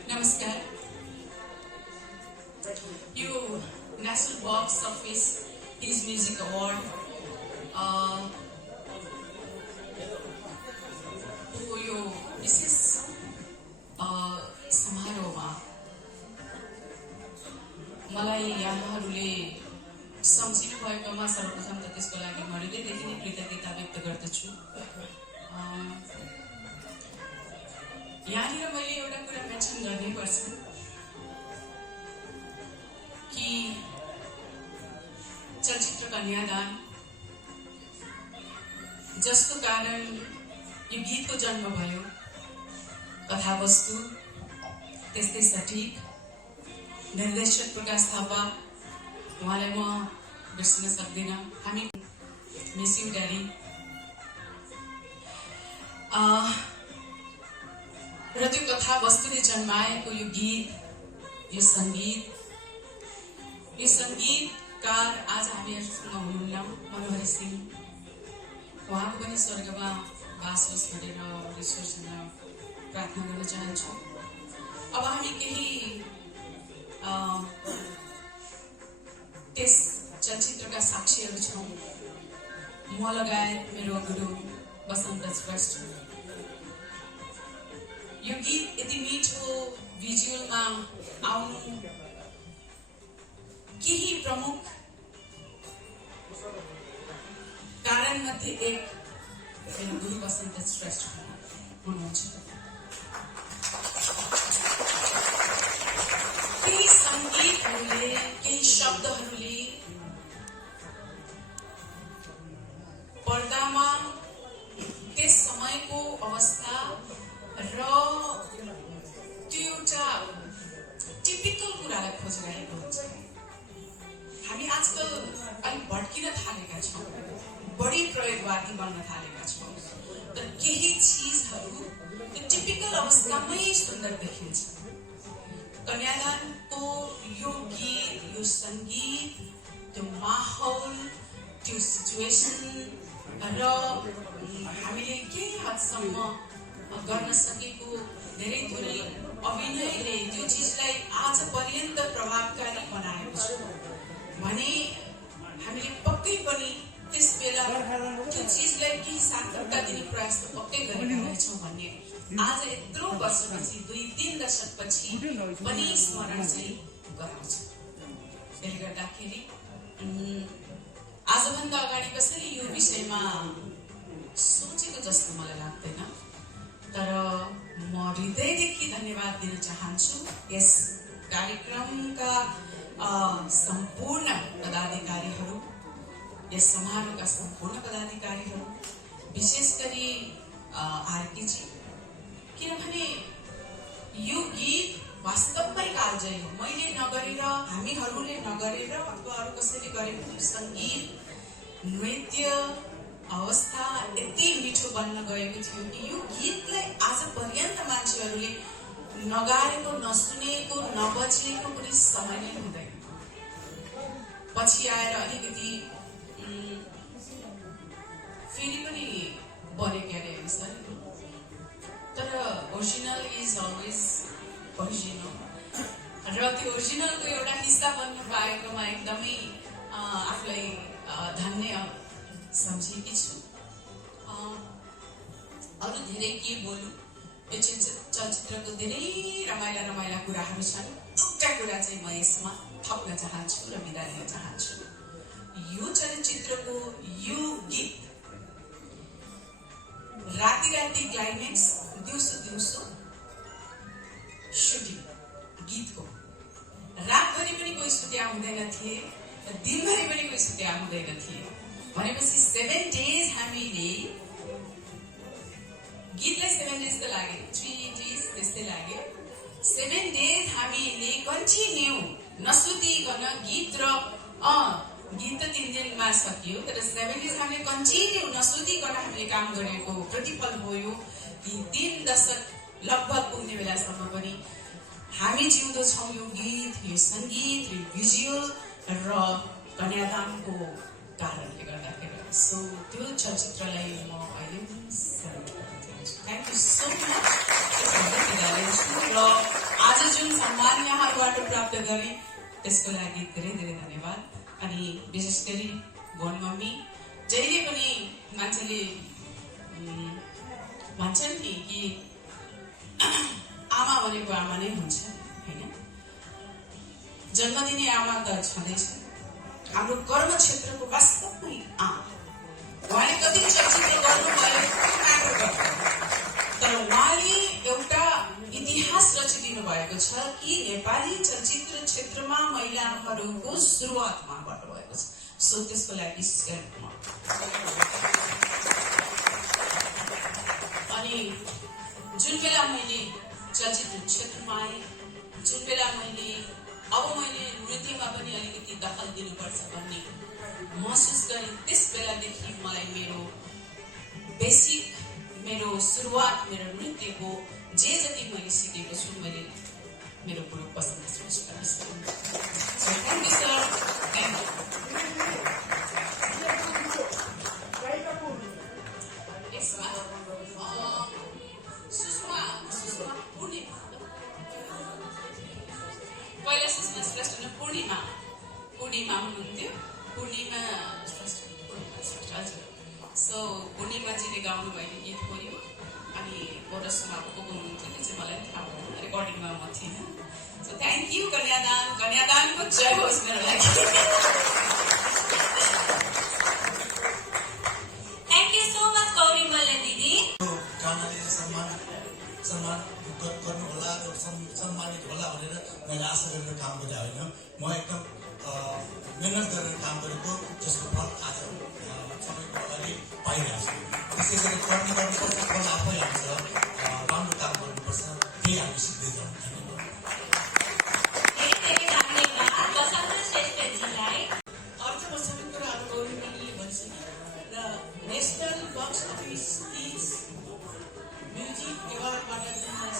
नमस्कार। यो नेशनल बक्स अफिस हिज म्युजिक अवार्ड को यो विशेष समारोहमा मलाई यहाँहरूले सम्झिनु भएकोमा सर्वप्रथम त त्यसको लागि म हृदयदेखि नै कृतज्ञता व्यक्त गर्दछु। यहाँनिर मैले एउटा कुरा मेन्सन गर्नै पर्छ कि चलचित्र कन्यादान जसको कारण यो गीतको जन्म भयो, कथावस्तु त्यस्तै सठिक, निर्देशक प्रकाश थापा, उहाँलाई म बिर्सिन सक्दिनँ। हामी मिस यु ड्याडी। र त्यो कथा वस्तुले जन्माएको यो गीत, यो सङ्गीतकार आज हामीहरूसँग हुनुहुन्न, मनोहरी सिंह। उहाँको पनि स्वर्गमा बास होस् भनेर ईश्वरसँग प्रार्थना गर्न चाहन्छु। अब हामी केही त्यस चलचित्रका साक्षीहरू छौँ, म लगायत मेरो गुरु बसन्त श्रेष्ठ। यो गीत यति मिठो भिजुअलमा आउनु केही प्रमुख कारण मध्ये एक मेरो गुरु बसन्त श्रेष्ठ हुनुहुन्छ। केही सङ्गीतहरूले, केही शब्दहरूले पर्दामा त्यस समयको अवस्था र त्यो एउटा टिपिकल कुरालाई खोजिरहेको हुन्छ। हामी आजकल अलिक भड्किन थालेका छौँ, बढी प्रयोगवादी बन्न थालेका छौँ, तर केही चिजहरू त्यो टिपिकल अवस्थामै सुन्दर देखिन्छ। कन्यादानको यो गीत, यो सङ्गीत, त्यो माहौल, त्यो सिचुएसन र हामीले केही हदसम्म गर्न सकेको धेरै थोरै अभिनयले त्यो चिजलाई आज पर्यन्त प्रभावकारी बनाएको छ भने हामीले पक्कै पनि त्यस बेला त्यो चिजलाई केही सार्थकता दिने प्रयास त पक्कै गरेका रहेछौँ भन्ने आज यत्रो वर्षपछि, 2-3 दशकपछि पनि स्मरण चाहिँ गराउँछ। त्यसले गर्दाखेरि आजभन्दा अगाडि कसैले यो विषयमा सोचेको जस्तो मलाई लाग्दैन, तर म हृदयदेखि धन्यवाद दिन चाहन्छु यस कार्यक्रमका सम्पूर्ण पदाधिकारीहरू, यस समारोहका सम्पूर्ण पदाधिकारीहरू, विशेष गरी आरकेजी, किनभने यो गीत वास्तवमै कालजयी हो। मैले नगरेर, हामीहरूले नगरेर अथवा अरू कसैले गरेको सङ्गीत, नृत्य अवस्था यति मिठो बन्न गएको थियो कि यो गीतलाई आज पर्यन्त मान्छेहरूले नगाएको, नसुनेको, नबजेको कुनै समय नै हुँदैन। पछि आएर अलिकति फेरि पनि बढे क्यारे अनुसार, तर ओरिजिनल इज अलवेज ओरिजिनल र त्यो ओरिजिनलको एउटा हिस्सा बन्नु पाएकोमा एकदमै आफूलाई धन्य सम्झेकी छु। अरू धेरै के बोलु, यो चलचित्रको धेरै रमाइला कुराहरू छन्। एउटा कुरा चाहिँ म यसमा थप्न चाहन्छु र बिदा लिन चाहन्छु। यो चलचित्रको यो गीत राति क्लाइमेक्स, दिउँसो सुटिङ गीतको रातभरि पनि कोही सुत्या हुँदैन थिए, दिनभरि पनि कोही सुत्या हुँदैन थिए। भनेपछि 7 डेज हामीले गीतलाई 7 डेज त लाग्यो, 3 डेज त्यस्तै लाग्यो। 7 डेज हामीले कन्टिन्यू नसुतिकन गीत र गीत त 3 दिनमा सकियो, तर 7 डेज हामीले कन्टिन्यू नसुतिकन हामीले काम गरेको प्रतिफल हो यो। ती 3 दशक लगभग पुग्ने बेलासम्म पनि हामी जिउँदो छौँ यो गीत, यो सङ्गीत, यो भिजुअल र कन्यादानको कारणले गर्दाखेरि। सो त्यो चलचित्रलाई म अहिले सल्युट गर्न चाहन्छु। Thank you so much. र आज जुन सम्मान यहाँबाट प्राप्त गरेँ त्यसको लागि धेरै धेरै धन्यवाद। अनि विशेष गरी बोन मम्मी, जहिले पनि मान्छेले भन्छन् नि कि आमा भनेको आमा नै हुन्छ होइन। जन्म दिने आमा त छँदैछ, हाम्रो कर्म क्षेत्रको वास्तवमै आमा। उहाँले कति चलचित्र गर्नुभयो तर उहाँले एउटा इतिहास रचिदिनु भएको छ कि नेपाली चलचित्र क्षेत्रमा महिलाहरूको सुरुवात उहाँबाट भएको छ। सो त्यसको लागि अनि जुन बेला मैले चलचित्र क्षेत्रमा आएँ, जुन बेला मैले नृत्यमा पनि अलिकति दखल दिनुपर्छ भन्ने महसुस गरेँ, त्यस बेलादेखि मलाई मेरो सुरुवात मेरो नृत्यको जे जति मैले सिकेको छु मैले मेरो गुरु पसन्द छु। Thank you sir, thank you. पहिला सुषमा श्रेष्ठ पूर्णिमा हुनुहुन्थ्यो, पूर्णिमा श्रेष्ठ हजुर। सो पूर्णिमाजीले गाउनु भएको गीत हो यो। अनि कोरसमा को हुनुहुन्थ्यो त्यो चाहिँ मलाई थाहा भएन, रेकर्डिङमा म थिइनँ। सो थ्याङ्क यू कन्यादानको जय होस् मेरो लागि। Thank you so much Gauri Malla दिदी। गानाले सम्मान गर्नु होला, सम्मानित होला भनेर मैले आशा गरेर काम गरेँ होइन। म एकदम मेहनत गरेर काम गरेको, जसको फल आज समयको अगाडि पाइरहेको छु। त्यसै गरी कर्म गर्नुपर्छ, फल आफै आउँछ। राम्रो काम गर्नुपर्छ, त्यही हामी सिक्दै जाउँ। अर्को सबै कुराहरू गौरी मल्लले भनिसके र national box office kids music एवार्डबाट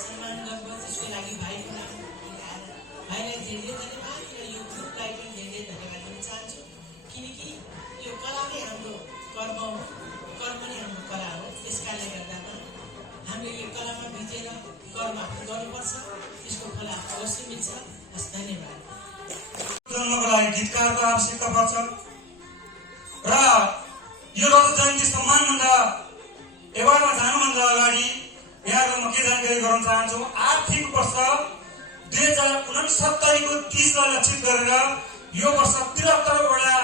सम्मान गर्नुभयो, त्यसको लागि भाइको नाम भाइलाई धेरै धन्यवाद र यो ग्रुपलाई पनि धेरै धन्यवाद दिन चाहन्छु। किनकि यो कला नै हाम्रो कर्म हो, कर्म नै हाम्रो कला हो। त्यस कारणले गर्दामा हामीले यो कलामा भिजेर कर्म गर्नुपर्छ, त्यसको फल अवश्य मिल्छ। हस्, धन्यवाद। जन्मको लागि गीतकारको आवश्यकता पर्छ र यो रजत जयन्ती सम्मानभन्दा एवार्डमा जानुभन्दा अगाडि यहाँलाई म के जानकारी गराउन चाहन्छु। आर्थिक वर्ष 2069 को 30लाई लक्षित गरेर यो वर्ष 73वटा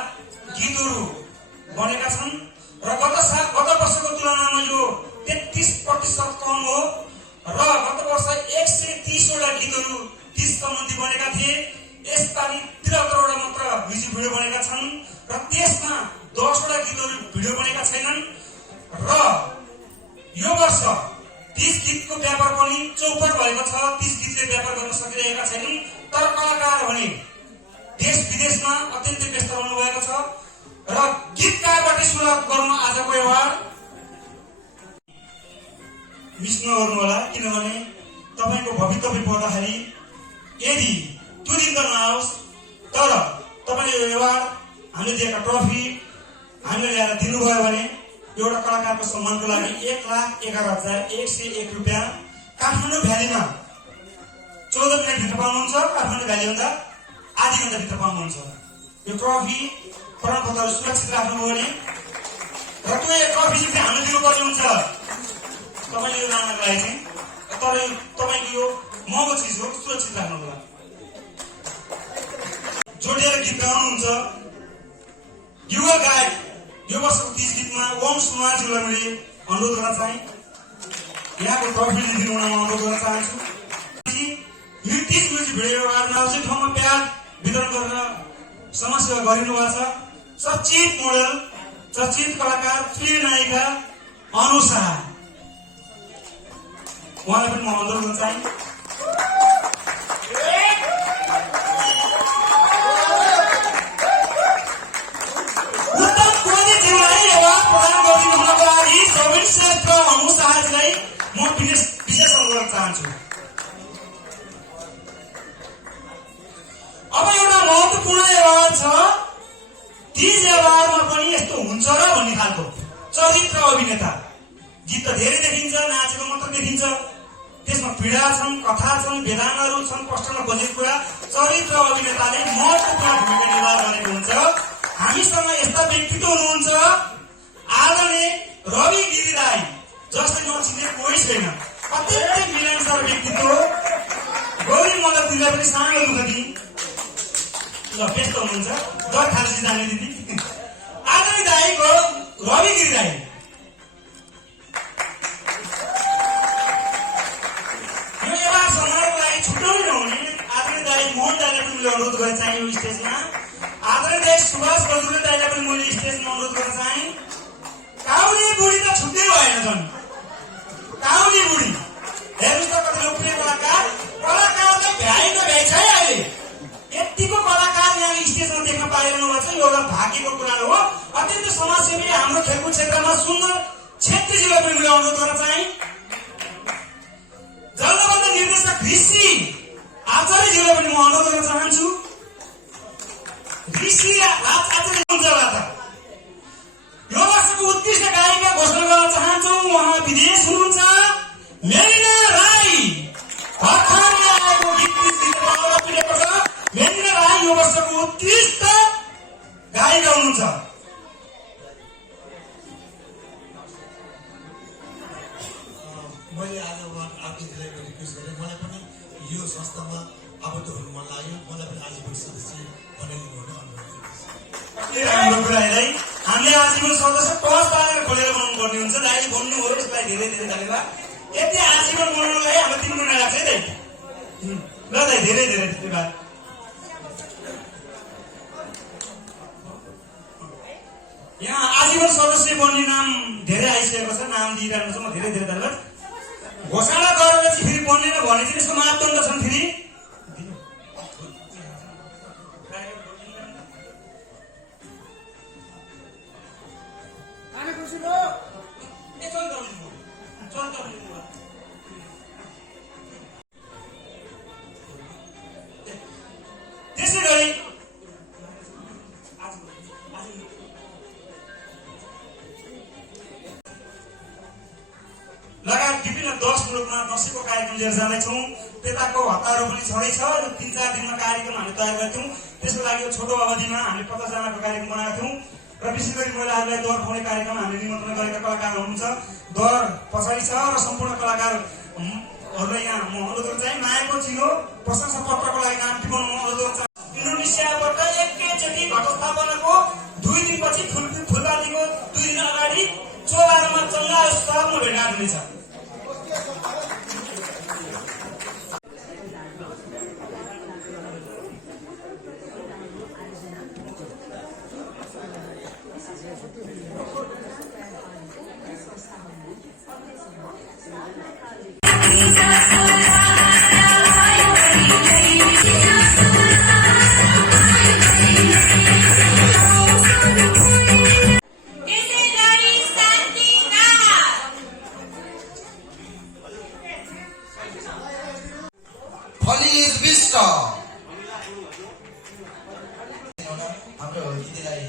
गीतहरू बनेका छन् र गत वर्षको तुलनामा यो 33% कम हो र गत वर्ष 130वटा गीतहरू 30 सम्बन्धी बनेका थिए। यसपालि 73वटा मात्र म्युजिक भिडियो बनेका छन् र त्यसमा 10वटा गीतहरू भिडियो बनेका छैनन् र यो वर्ष 30 गीतको व्यापार पनि चौपट भएको छ। 30 गीतले व्यापार गर्न सकिरहेका छैनन्, तर कलाकार भने देश विदेशमा अत्यन्तै व्यस्त रहनु भएको छ र गीतकारबाट सुरुवात गर्नु आजको एवार्ड मिस नगर्नु होला, किनभने तपाईँको भवितव्य पर्दाखेरि यदि त्यो दिन त नआओस्, तर तपाईँले यो एवार्ड हामीले दिएका ट्रफी हामीले ल्याएर दिनुभयो भने एउटा कलाकारको सम्मानको लागि 1,11,101 रुपियाँ काठमाडौँ भ्यालीमा 14 मिनटभित्र पाउनुहुन्छ, काठमाडौँ भ्यालीभन्दा आधी घन्टाभित्र पाउनुहुन्छ। यो ट्रफी प्रमाणपत्रहरू सुरक्षित राख्नु पर्ने र कुनै ट्रफी चाहिँ हाल्नु दिनुपर्ने हुन्छ तपाईँले यो जानको लागि चाहिँ। तर यो तपाईँको यो महँगो चिज हो, सुरक्षित राख्नु होला। जोडिएर गीत गाउनुहुन्छ युवा गायक यो वर्षको 30 गीतमा ओम सुनवारज्यूलाई मैले अनुरोध गर्न चाहे, यहाँको ट्रफी दिनु अनुरोध गर्न चाहन्छु। यो 30 म्युजिक भिडियो आर्टमा चाहिँ ठाउँमा प्याज वितरण गरेर समाजसेवा गरिनु भएको छ। चर्चित मोडल, चर्चित कलाकार, प्रिय नायिका अनुषा, उहाँलाई पनि म अनुरोध गर्न चाहे। उत्तम कोलीज्यूलाई एवार्ड प्रदान गरिदिनुको लागि सर्वश्रेष्ठ अनुषाजीलाई म विशेष अनुरोध गर्न चाहन्छु। अब एउटा महत्त्वपूर्ण एवार्ड छ, 30 एवार्डमा पनि यस्तो हुन्छ र भन्ने खालको चरित्र अभिनेता। गीत त धेरै देखिन्छ, नाचेको मात्र देखिन्छ, त्यसमा पीडा छन्, कथा छन्, वेदनाहरू छन्, प्रश्नमा खोजेको कुरा। चरित्र अभिनेताले महत्त्वपूर्ण भूमिका निर्वाह गरेको हुन्छ। हामीसँग यस्ता व्यक्तित्व हुनुहुन्छ आदरणीय रवि गिरी राई, जसले नचिने कोही छैन। अत्यन्तै मिलनसार व्यक्तित्व। गौरी मल्लजीलाई पनि सानो दुःख दिए, ल व्यस्त हुनुहुन्छ, डर खालसी जाने दिदी। आदरणीय दाईको रवि गिरी राई, यो एवार्ड समारोहको लागि छुट्याउनु नहुने आदरणीय दाई मोहन दाईलाई पनि मैले अनुरोध गर्न चाहे। यो स्टेजमा आदरणीय दाई सुभाष बजुरे दाईलाई पनि मैले स्टेजमा अनुरोध गर्न चाहे। काउली बुढी त छुट्टै भएन, झन् काउली बुढी हेर्नुहोस् त कति लोकप्रिय कलाकार। कलाकारलाई भ्याइ नभ्याइ छ है अहिले। यतिको कलाकार यहाँ स्टेजमा देख्न पाइरहनु भएको छ, यो एउटा भाग्यको कुरा हो। अत्यन्त समाजसेवी हाम्रो खेलकुद क्षेत्रमा सुन्दर छेत्रीजीलाई पनि मैले अनुरोध गर्न चाहे। जलबन्ध निर्देशक ऋषि आचार्यजीलाई पनि म अनुरोध गर्न चाहन्छु। ऋषि आचार्य हुन्छ होला त। यो वर्षको उत्कृष्ट गायिका घोषणा गर्न चाहन्छु, उहाँ विदेश हुनुहुन्छ, मेरिना राई। भर्खरै आएको गीत पिलेको छ। मेरिना राई यो वर्षको उत्कृष्ट गायिका हुनुहुन्छ। मैले आज आरकेजीलाई रिक्वेस्ट गरेँ, मलाई पनि यो संस्थामा आबद्ध हुनु मन लाग्यो, मलाई पनि आजीवन सदस्य बनाइदिनु हुने अनुरोध गर्दछु। राम्रो कुरा है। हामीले आजीवन सदस्य टस पारेर खोलेर बनाउनु पर्ने हुन्छ। दाइले भन्नु हो, यसलाई धेरै धेरै धन्यवाद। यति आजीवन बनाउनुलाई हाम्रो 3 महिना लाग्छ है दाइ। ल दाइ, धेरै धेरै धन्यवाद। यहाँ आजीवन सदस्य बन्ने नाम धेरै आइसकेको छ, नाम दिइरहनु छ, म धेरै धेरै धन्यवाद। घोषणा गरेर चाहिँ फेरि बन्नेन भने चाहिँ यसको मापदण्ड छन्। फेरि त्यसै गरी लगायत विभिन्न 10 मुलुकमा दशैंको कार्यक्रम लिएर जाँदैछौँ। त्यताको हप्ताहरू पनि छँदैछ। यो 3-4 दिनमा कार्यक्रम हामी तयार गरेको थियौँ। त्यसको लागि यो छोटो अवधिमा हामी 50 जनाको कार्यक्रम बनाएका थियौँ र विशेष गरी महिलाहरूलाई दर खुवाउने कार्यक्रम हामीले निमन्त्रण गरेका कलाकार हुनुहुन्छ। दर पछाडि छ र सम्पूर्ण कलाकारहरूलाई यहाँ म अनुरोध गर्न चाहे। मायाको चिनो प्रशंसा पत्रको लागि नाम टिपाउन म अनुरोध गर्न चाहन्छु। इन्डोनेसियाबाट एकैचोटि घटस्थापनाको 2 दिनपछि फुलबारीको 2 दिन अगाडि चोलारमा चल्ला स्तरमा भेटघाट हुनेछ। हाम्रो दिदीलाई